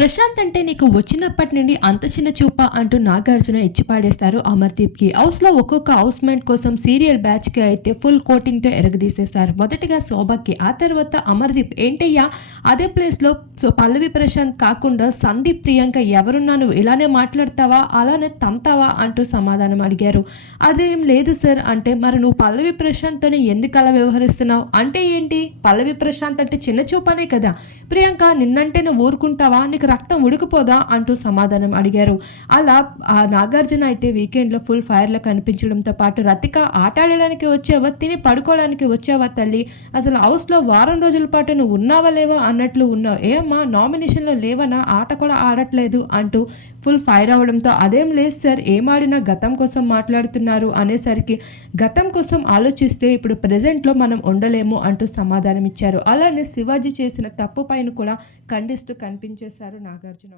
ప్రశాంత్ అంటే నీకు వచ్చినప్పటి నుండి అంత చిన్న చూప అంటూ నాగార్జున ఇచ్చి పాడేస్తారు అమర్దీప్కి. హౌస్లో ఒక్కొక్క హౌస్ మేట్ కోసం సీరియల్ బ్యాచ్కి అయితే ఫుల్ కోటింగ్తో ఎరగదీసేశారు మొదటిగా శోభకి ఆ తర్వాత అమర్దీప్. ఏంటయ్యా? అదే ప్లేస్లో సో పల్లవి ప్రశాంత్ కాకుండా సందీప్ ప్రియాంక ఎవరున్నా నువ్వు ఇలానే మాట్లాడతావా? అలానే తంతావా? అంటూ సమాధానం అడిగారు. అదేం లేదు సార్ అంటే మరి నువ్వు పల్లవి ప్రశాంత్తోనే ఎందుకు అలా వ్యవహరిస్తున్నావు? అంటే ఏంటి? పల్లవి ప్రశాంత్ అంటే చిన్న చూపనే కదా. ప్రియాంక నిన్నంటే నువ్వు ఊరుకుంటావా? నీకు రక్తం ఉడికిపోదా అంటూ సమాధానం అడిగారు. అలా ఆ నాగార్జున అయితే వీకెండ్లో ఫుల్ ఫైర్లో కనిపించడంతో పాటు రతిక ఆట ఆడడానికి వచ్చావా? తిని పడుకోవడానికి వచ్చావా తల్లి? అసలు హౌస్లో వారం రోజుల పాటు నువ్వు ఉన్నావా లేవా అన్నట్లు ఉన్నావు. ఏమ్మా నామినేషన్లో లేవనా? ఆట కూడా ఆడట్లేదు అంటూ ఫుల్ ఫైర్ అవడంతో అదేం లేదు సార్ ఏమాడినా గతం కోసం మాట్లాడుతున్నారు అనేసరికి గతం కోసం ఆలోచిస్తే ఇప్పుడు ప్రజెంట్లో మనం ఉండలేము అంటూ సమాధానం ఇచ్చారు అలానే శివాజీ చేసిన తప్పు పైన కూడా ఖండిస్తూ కనిపించేశారు. నాగార్జున.